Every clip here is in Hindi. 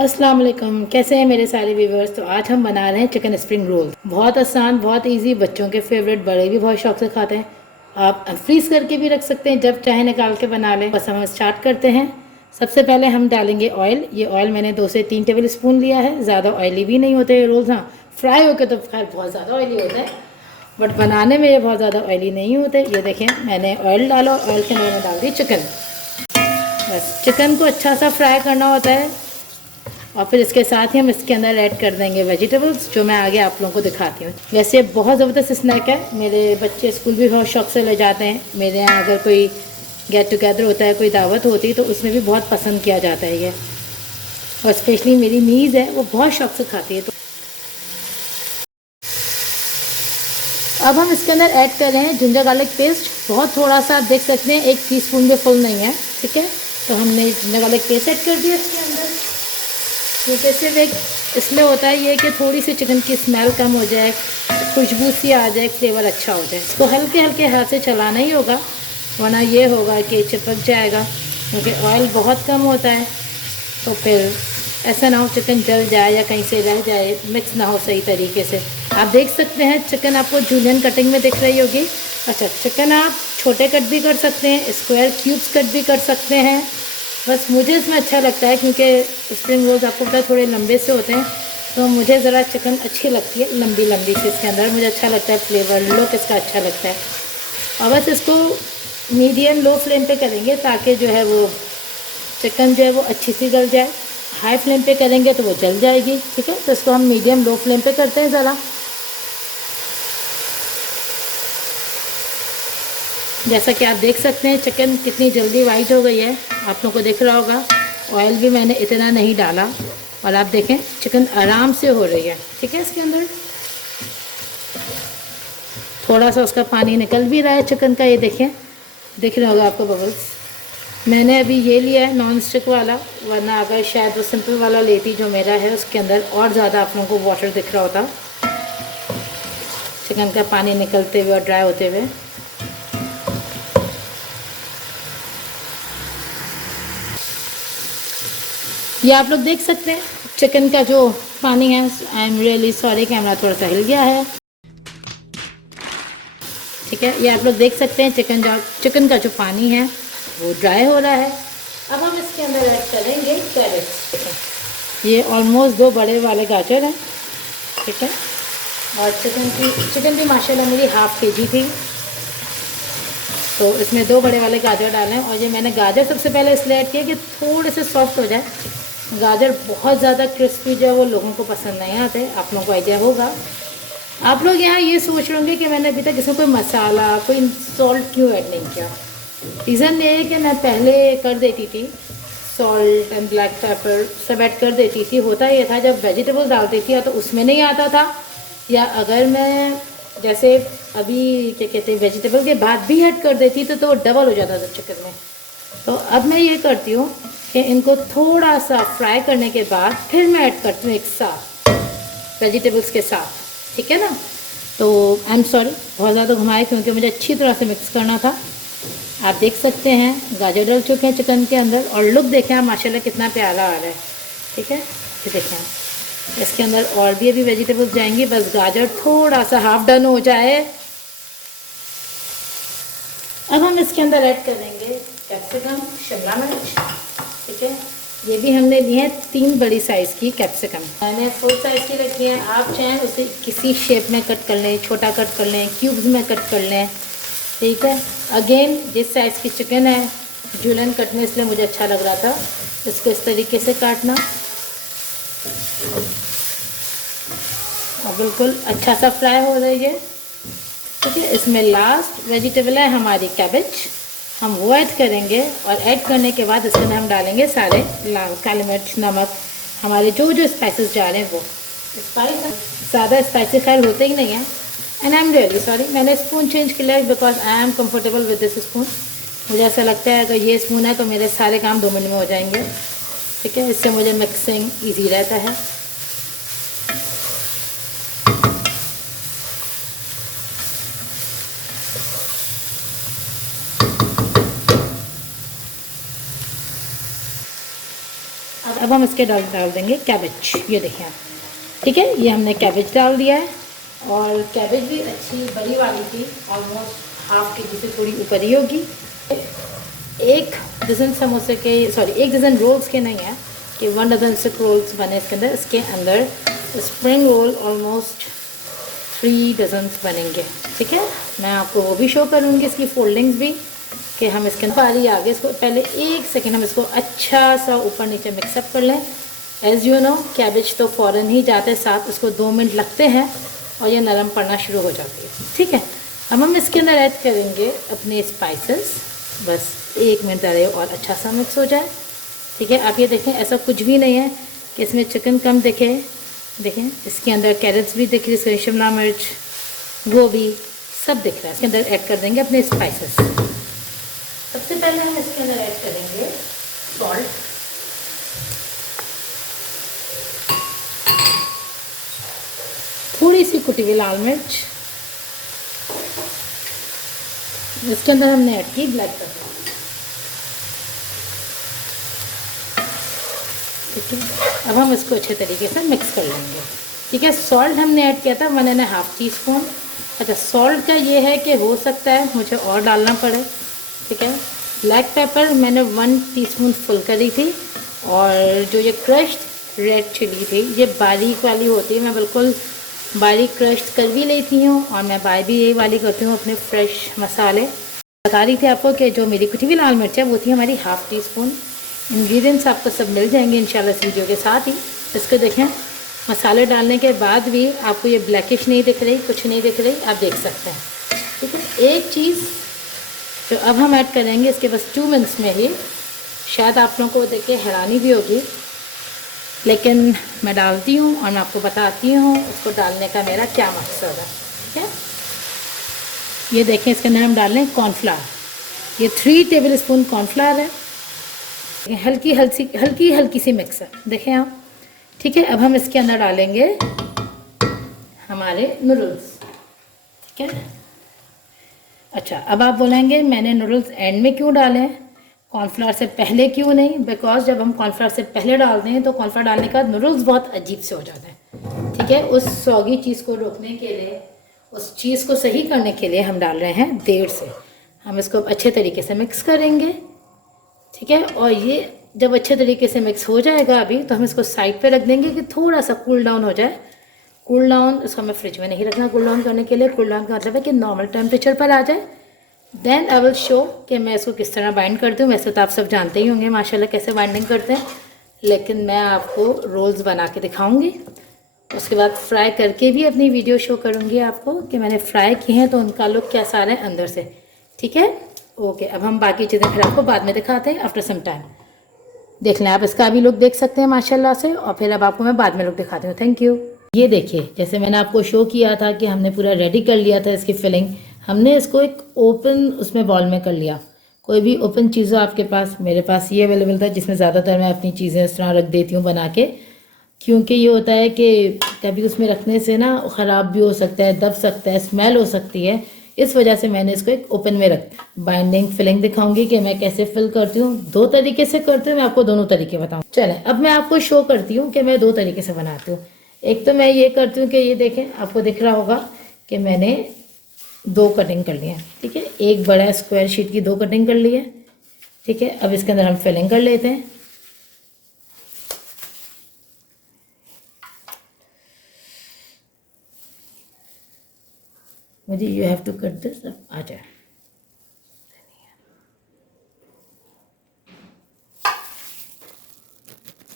अस्सलाम वालेकुम। कैसे हैं मेरे सारे व्यूवर्स। तो आज हम बना रहे हैं चिकन स्प्रिंग रोल। बहुत आसान, बहुत इजी, बच्चों के फेवरेट, बड़े भी बहुत शौक से खाते हैं। आप फ्रीज करके भी रख सकते हैं, जब चाहे निकाल के बना लें। बस हम स्टार्ट करते हैं। सबसे पहले हम डालेंगे ऑयल। ये ऑयल मैंने 2 से 3 टेबल स्पून लिया है। ज़्यादा ऑयली भी नहीं होते रोल्स। हाँ, फ्राई होके तो खैर बहुत ज़्यादा ऑयली होता है, बट बनाने में ये बहुत ज़्यादा ऑयली नहीं होते। ये देखें, मैंने ऑयल डाला, ऑयल के अंदर में डाल दी चिकन। बस चिकन को अच्छा सा फ्राई करना होता है, और फिर इसके साथ ही हम इसके अंदर ऐड कर देंगे वेजिटेबल्स, जो मैं आगे आप लोगों को दिखाती हूँ। वैसे बहुत ज़बरदस्त स्नैक है। मेरे बच्चे स्कूल भी बहुत शौक से ले जाते हैं। मेरे यहाँ अगर कोई गेट टुगेदर होता है, कोई दावत होती है, तो उसमें भी बहुत पसंद किया जाता है ये। और स्पेशली मेरी नीज़ है, वो बहुत शौक से खाती है। तो अब हम इसके अंदर ऐड कर रहे हैं जिंजर गार्लिक पेस्ट। बहुत थोड़ा सा, आप देख सकते हैं 1 टीस्पून भी फुल नहीं है, ठीक है। तो हमने जिंजर गार्लिक पेस्ट ऐड कर दिया इसके अंदर। क्योंकि सिर्फ एक इसलिए होता है ये कि थोड़ी सी चिकन की स्मेल कम हो जाए, खुशबू सी आ जाए, फ्लेवर अच्छा हो जाए। इसको हल्के हल्के हाथ से चलाना ही होगा, वरना ये होगा कि चिपक जाएगा। क्योंकि ऑयल बहुत कम होता है, तो फिर ऐसा ना हो चिकन जल जाए या कहीं से रह जाए, मिक्स ना हो सही तरीके से। आप देख सकते हैं चिकन आपको जूलियन कटिंग में दिख रही होगी। अच्छा, चिकन आप छोटे कट भी कर सकते हैं, स्क्वायर क्यूब्स कट भी कर सकते हैं। बस मुझे इसमें अच्छा लगता है क्योंकि स्प्रिंग रोल्स आपको पता है थोड़े लंबे से होते हैं, तो मुझे ज़रा चिकन अच्छी लगती है लंबी लंबी सी। इसके अंदर मुझे अच्छा लगता है, फ्लेवर लुक इसका अच्छा लगता है। और बस इसको मीडियम लो फ्लेम पे करेंगे ताकि जो है वो चिकन जो है वो अच्छी सी गल जाए। हाई फ्लेम पे करेंगे तो वो जल जाएगी, ठीक है। तो इसको हम मीडियम लो फ्लेम पे करते हैं ज़रा। जैसा कि आप देख सकते हैं चिकन कितनी जल्दी वाइट हो गई है, आप लोगों को दिख रहा होगा। ऑयल भी मैंने इतना नहीं डाला, और आप देखें चिकन आराम से हो रही है, ठीक है। इसके अंदर थोड़ा सा उसका पानी निकल भी रहा है चिकन का, ये देखें, दिख रहा होगा आपको बबल्स। मैंने अभी ये लिया है नॉन स्टिक वाला, वरना अगर शायद वो सिंपल वाला लेती जो मेरा है, उसके अंदर और ज़्यादा आप लोगों को वाटर दिख रहा होता, चिकन का पानी निकलते हुए और ड्राई होते हुए। ये आप लोग देख सकते हैं चिकन का जो पानी है। I am really sorry, camera थोड़ा सा हिल गया है, ठीक है। ये आप लोग देख सकते हैं चिकन का जो पानी है वो ड्राई हो रहा है। अब हम इसके अंदर ऐड करेंगे कैरेट्स। ये ऑलमोस्ट 2 बड़े वाले गाजर हैं, ठीक है। और चिकन भी माशाल्लाह मेरी हाफ केजी थी, तो इसमें 2 बड़े वाले गाजर डालें। और ये मैंने गाजर सबसे पहले इसलिए ऐड किया कि थोड़े से सॉफ्ट हो जाए। गाजर बहुत ज़्यादा क्रिस्पी जो है वो लोगों को पसंद नहीं आते, आप लोगों को आइडिया होगा। आप लोग यहाँ ये सोच रहे होंगे कि मैंने अभी तक इसमें कोई मसाला, कोई सॉल्ट क्यों ऐड नहीं किया। रीज़न ये है कि मैं पहले कर देती थी, सॉल्ट एंड ब्लैक पेपर सब ऐड कर देती थी। होता ये था जब वेजिटेबल्स डालती थी या तो उसमें नहीं आता था, या अगर मैं जैसे अभी क्या कहते हैं वेजिटेबल के बाद भी ऐड कर देती तो डबल हो जाता था चिकन में। तो अब मैं ये करती हूँ कि इनको थोड़ा सा फ्राई करने के बाद फिर मैं ऐड करती हूँ एक साथ वेजिटेबल्स के साथ, ठीक है ना। तो आई एम सॉरी बहुत ज़्यादा घुमाए, क्योंकि मुझे अच्छी तरह से मिक्स करना था। आप देख सकते हैं गाजर डल चुके हैं चिकन के अंदर, और लुक देखें आप माशाल्लाह कितना प्यारा आ रहा है, ठीक है। ये देखें इसके अंदर और भी अभी वेजिटेबल्स जाएंगी, बस गाजर थोड़ा सा हाफ डन हो जाए। अब हम इसके अंदर ऐड करेंगे कैप्सिकम, शिमला मिर्च, ठीक है। ये भी हमने लिए हैं 3 बड़ी साइज़ की कैप्सिकम, मैंने फुल साइज़ की रखी है। आप चाहें उसे किसी शेप में कट कर लें, छोटा कट कर लें, क्यूब्स में कट कर लें, ठीक है। अगेन जिस साइज़ की चिकन है जूलियन कट में, इसलिए मुझे अच्छा लग रहा था इसको इस तरीके से काटना। और बिल्कुल अच्छा सा फ्राई हो रही है, ठीक है। इसमें लास्ट वेजिटेबल है हमारी कैबेज, हम वो ऐड करेंगे। और ऐड करने के बाद इसके अंदर हम डालेंगे सारे लाल काली मिर्च, नमक, हमारे जो जो स्पाइसेस जा रहे हैं वो। स्पाइस ज़्यादा स्पाइसी खैर होते ही नहीं है। And I am really sorry, मैंने स्पून चेंज किया है because I am comfortable with this spoon. मुझे ऐसा लगता है अगर ये स्पून है तो मेरे सारे काम 2 मिनट में हो जाएंगे, ठीक है। इससे मुझे मिक्सिंग ईजी रहता है। अब अब हम इसके डाल देंगे कैबेज। ये देखिए आप, ठीक है, ये हमने कैबेज डाल दिया है और कैबेज भी अच्छी बड़ी वाली थी, ऑलमोस्ट हाफ के जी से थोड़ी ऊपर ही होगी। 1 डज़न समोसे के, सॉरी 1 डज़न रोल्स के नहीं है कि 1 डज़न सिर्फ रोल्स बने इसके अंदर। इसके अंदर स्प्रिंग रोल ऑलमोस्ट 3 डज़न बनेंगे, ठीक है। मैं आपको वो भी शो करूँगी, इसकी फोल्डिंग्स भी, कि हम इसके अंदर पारी आगे इसको पहले 1 सेकेंड हम इसको अच्छा सा ऊपर नीचे मिक्सअप कर लें। एज़ यू नो कैबेज तो फ़ौरन ही जाते साथ उसको 2 मिनट लगते हैं और ये नरम पड़ना शुरू हो जाती है, ठीक है। अब हम इसके अंदर ऐड करेंगे अपने स्पाइसेस, बस 1 मिनट रहे और अच्छा सा मिक्स हो जाए, ठीक है। आप ये देखें, ऐसा कुछ भी नहीं है कि इसमें चिकन कम दिखे, देखें इसके अंदर कैरेट्स भी दिख रही है, शिमला मिर्च, गोभी सब दिख रहा है। इसके अंदर ऐड कर देंगे अपने स्पाइसेस। सबसे पहले हम इसके अंदर ऐड करेंगे सॉल्ट, थोड़ी सी कुटी हुई लाल मिर्च, इसके अंदर हमने ऐड की ब्लैक पेपर, ठीक है। अब हम इसको अच्छे तरीके से मिक्स कर लेंगे, ठीक है। सॉल्ट हमने ऐड किया था 1.5 टीस्पून। अच्छा, सॉल्ट का ये है कि हो सकता है मुझे और डालना पड़े, ठीक है। ब्लैक पेपर मैंने 1 टीस्पून फुल करी थी, और जो ये क्रश्ड रेड चिली थी ये बारीक वाली होती है, मैं बिल्कुल बारीक क्रश्ड कर भी लेती हूँ, और मैं बाय भी यही वाली करती हूँ अपने फ्रेश मसाले। बता रही थी आपको कि जो मेरी कुटी हुई लाल मिर्च है वो थी हमारी 1/2 टीस्पून। इंग्रेडिएंट्स आपको सब मिल जाएंगे इंशाल्लाह इस वीडियो के साथ ही। इसको देखें, मसाले डालने के बाद भी आपको ये ब्लैकिश नहीं दिख रही, कुछ नहीं दिख रही, आप देख सकते हैं, ठीक है। एक चीज़ जो अब हम ऐड करेंगे इसके बस 2 मिनट्स में ही, शायद आप लोगों को देख के हैरानी भी होगी, लेकिन मैं डालती हूँ और मैं आपको बताती हूँ उसको डालने का मेरा क्या मकसद है, ठीक है। ये देखें, इसके अंदर हम डाल लें कॉर्नफ्लावर, ये 3 टेबल स्पून कॉर्नफ्लावर है, हल्की हल्की सी मिक्स है, देखें आप, ठीक है। अब हम इसके अंदर डालेंगे हमारे नूडल्स, ठीक है। अच्छा, अब आप बोलेंगे मैंने नूडल्स एंड में क्यों डाले हैं, कॉर्नफ्लावर से पहले क्यों नहीं? बिकॉज जब हम कॉर्नफ्लावर से पहले डालते हैं तो कॉर्नफ्लावर डालने के बाद नूडल्स बहुत अजीब से हो जाते हैं, ठीक है। उस सौगी चीज़ को रोकने के लिए, उस चीज़ को सही करने के लिए हम डाल रहे हैं देर से। हम इसको अच्छे तरीके से मिक्स करेंगे, ठीक है। और ये जब अच्छे तरीके से मिक्स हो जाएगा अभी, तो हम इसको साइड पे रख देंगे कि थोड़ा सा कूल डाउन हो जाए। कूल डाउन, इसको हमें फ्रिज में नहीं रखना कूल डाउन करने के लिए। कूल डाउन का मतलब है कि नॉर्मल टेम्परेचर पर आ जाए। देन आई विल शो कि मैं इसको किस तरह बाइंड करती हूँ। वैसे तो आप सब जानते ही होंगे माशाल्लाह कैसे बाइंडिंग करते हैं, लेकिन मैं आपको रोल्स बना के दिखाऊँगी। उसके बाद फ्राई करके भी अपनी वीडियो शो करूँगी आपको कि मैंने फ्राई किए हैं तो उनका लुक कैसा आ रहा है अंदर से, ठीक है। ओके, अब हम बाकी चीज़ें फिर आपको बाद में दिखाते हैं आफ्टर सम टाइम। देख लें आप, इसका भी लुक देख सकते हैं माशाल्लाह से, और फिर अब आपको मैं बाद में लुक दिखाती हूँ। Thank you. ये देखिए, जैसे मैंने आपको शो किया था कि हमने पूरा रेडी कर लिया था इसकी फिलिंग। हमने इसको एक ओपन उसमें बॉल में कर लिया। कोई भी ओपन चीज़ हो आपके पास, मेरे पास ये अवेलेबल था जिसमें ज़्यादातर मैं अपनी चीज़ें इस तरह रख देती हूँ बना के, क्योंकि ये होता है कि कभी उसमें रखने से ना ख़राब भी हो सकता है, दब सकता है, स्मेल हो सकती है। इस वजह से मैंने इसको एक ओपन में रख। बाइंडिंग फिलिंग दिखाऊंगी कि मैं कैसे फिल करती हूँ। 2 तरीके से करती हूँ, मैं आपको दोनों तरीके बताऊँ। चलें, अब मैं आपको शो करती हूँ कि मैं 2 तरीके से बनाती हूँ। एक तो मैं ये करती हूँ कि ये देखें, आपको दिख रहा होगा कि मैंने 2 कटिंग कर ली है, ठीक है। एक बड़ा स्क्वायर शीट की 2 कटिंग कर ली है, ठीक है। अब इसके अंदर हम फिलिंग कर लेते हैं। मुझे you have to cut this, आ जाए।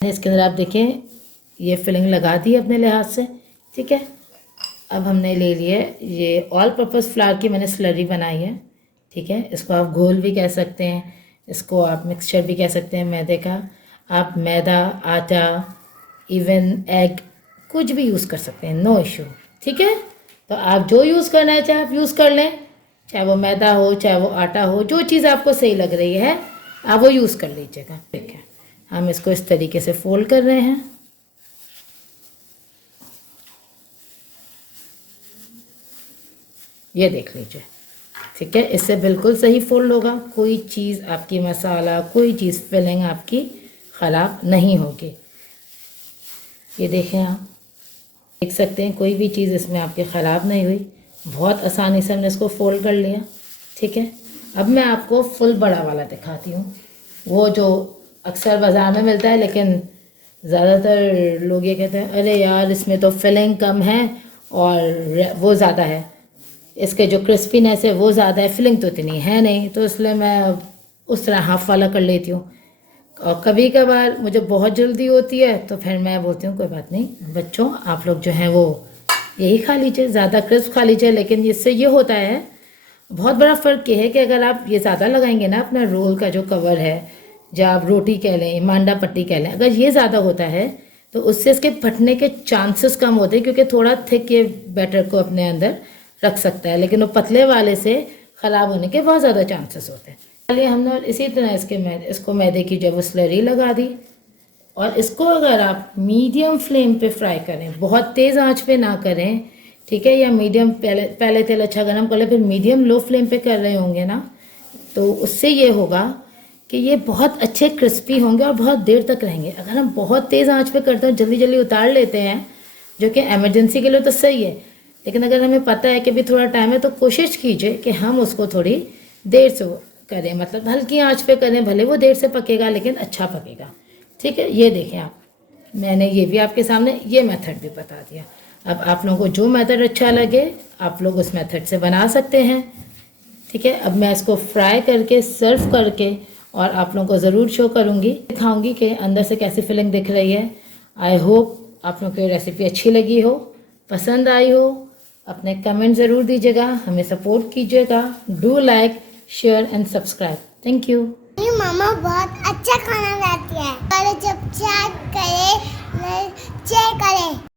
इसके अंदर आप देखें ये फिलिंग लगा दी अपने लिहाज से, ठीक है। अब हमने ले लिया ये ऑल पर्पस फ्लावर की मैंने स्लरी बनाई है, ठीक है। इसको आप घोल भी कह सकते हैं, इसको आप मिक्सचर भी कह सकते हैं मैदे का। आप मैदा, आटा, इवन एग कुछ भी यूज़ कर सकते हैं, नो इशू, ठीक है। तो आप जो यूज़ करना है चाहे आप यूज़ कर लें, चाहे वो मैदा हो चाहे वो आटा हो, जो चीज़ आपको सही लग रही है आप वो यूज़ कर लीजिएगा, ठीक है। हम इसको इस तरीके से फोल्ड कर रहे हैं। ये देख लीजिए, ठीक है। इससे बिल्कुल सही फोल्ड होगा, कोई चीज़ आपकी मसाला, कोई चीज़ फिलिंग आपकी ख़राब नहीं होगी। ये देखें, आप देख सकते हैं कोई भी चीज़ इसमें आपकी ख़राब नहीं हुई। बहुत आसानी से हमने इसको फोल्ड कर लिया। ठीक है, अब मैं आपको फुल बड़ा वाला दिखाती हूँ, वो जो अक्सर बाज़ार में मिलता है, लेकिन ज़्यादातर लोग ये कहते हैं अरे यार इसमें तो फिलिंग कम है और वो ज़्यादा है, इसके जो क्रिस्पीनेस है वो ज़्यादा है, फिलिंग तो इतनी है नहीं। तो इसलिए मैं उस तरह हाफ़ वाला कर लेती हूँ। और कभी कभार मुझे बहुत जल्दी होती है तो फिर मैं बोलती हूँ कोई बात नहीं बच्चों, आप लोग जो हैं वो यही खा लीजिए, ज़्यादा क्रिस्प खा लीजिए। लेकिन इससे ये होता है, बहुत बड़ा फ़र्क ये है कि अगर आप ये ज़्यादा लगाएंगे ना, अपना रोल का जो कवर है, जब आप रोटी कह लें, मांडा पट्टी कह लें, अगर ये ज़्यादा होता है तो उससे इसके फटने के चांसेस कम होते हैं, क्योंकि थोड़ा थिक ये बैटर को अपने अंदर रख सकता है। लेकिन वो पतले वाले से ख़राब होने के बहुत ज़्यादा चांसेस होते हैं। चलिए हमने इसी तरह इसको मैदे की जो वो स्लरी लगा दी, और इसको अगर आप मीडियम फ्लेम पे फ्राई करें, बहुत तेज़ आंच पे ना करें, ठीक है, या मीडियम, पहले तेल अच्छा गर्म कर ले, फिर मीडियम लो फ्लेम पे कर रहे होंगे ना, तो उससे ये होगा कि ये बहुत अच्छे क्रिस्पी होंगे और बहुत देर तक रहेंगे। अगर हम बहुत तेज़ आंच पे करते हैं, जल्दी जल्दी उतार लेते हैं, जो कि एमरजेंसी के लिए तो सही है, लेकिन अगर हमें पता है कि भी थोड़ा टाइम है, तो कोशिश कीजिए कि हम उसको थोड़ी देर से करें, मतलब हल्की आंच पे करें, भले वो देर से पकेगा लेकिन अच्छा पकेगा। ठीक है, ये देखें आप, मैंने ये भी आपके सामने ये मेथड भी बता दिया। अब आप लोगों को जो मेथड अच्छा लगे आप लोग उस मेथड से बना सकते हैं। ठीक है, अब मैं इसको फ्राई करके सर्व करके और आप लोगों को ज़रूर शो करूँगी, दिखाऊँगी कि अंदर से कैसी फिलिंग दिख रही है। आई होप आप लोगों को ये रेसिपी अच्छी लगी हो, पसंद आई हो। अपने कमेंट ज़रूर दीजिएगा, हमें सपोर्ट कीजिएगा। Do like, share and subscribe. Thank you. मेरी मामा बहुत अच्छा खाना बनाती है। जब चाय करे, शेयर करें।